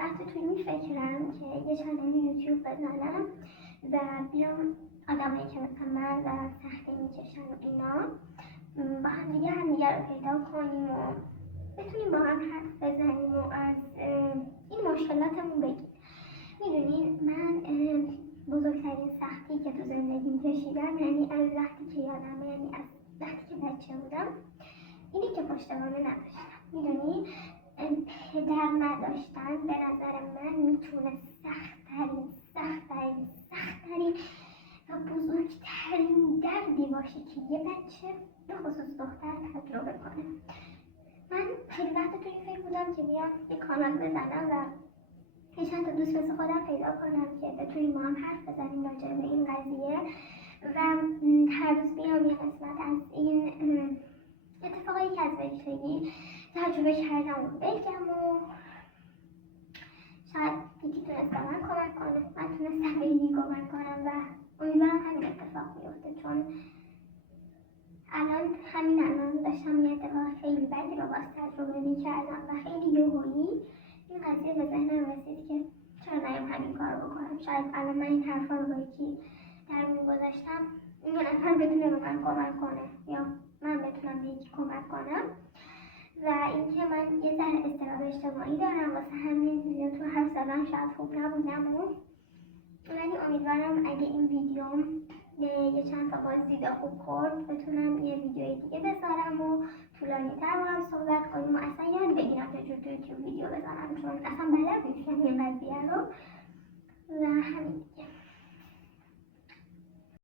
وقت توی میفکرم که یه چنل یوتیوب بزنم و بیام آدمایی که مثل من دارن سختی میکشن و اینا با هم دیگه رو پیدا کنیم و بتونیم با هم حرف بزنیم و از این مشکلاتمون بگیم. میدونین من بزرگترین سختی که تو زندگیم کشیدم، یعنی از وقتی که یادمه، یعنی از وقتی که بچه بودم، اینی که پشت مامه نداشتم. میدونی پدر نداشتن به نظر من میتونه سخت‌ترین و بزرگترین دردی باشه که یه بچه به خصوص دختر تجربه کنه. من خیلی وقت توی فکر بودم که بیام یه کانال بزنم و یه چند تا دوست مثل خودم پیدا کنم که بتونیم با هم حرف بزنیم راجع به این قضیه و هر روز بیام یه قسمت از این اتفاقایی که از بچگی تجربه کردم و بگم و شاید یکی تونست به من کمک کنه، من تونستم به یکی کمک کنم و امیدوارم همین اتفاق بیفته، چون الان داشتم یه اتفاق خیلی بدی رو باز تجربه میکردم و خیلی یهویی این قضیه به ذهنم رسید که چرا نیم همین کار رو بکنم. شاید الان من این حرفا رو با یکی در میون گذاشتم، این یه نفر بتونه به من کمک کنه یا من بتونم به یکی کمک کنم. و اینکه من یه ذره اضطراب اجتماعی دارم، واسه همین ویدیو تو حرف زدن شاید خوب نبودم ولی امیدوارم اگه این ویدیوم به یه چند تا باز دیده خوب خورد بتونم یه ویدیوی دیگه بذارم و طولانی‌تر با هم صحبت کنیم و اصلا یاد بگیرم چجور تو یوتیوب ویدیو بذارم، چون اصلا بلد نیستم این قضیه رو و همین دیگه.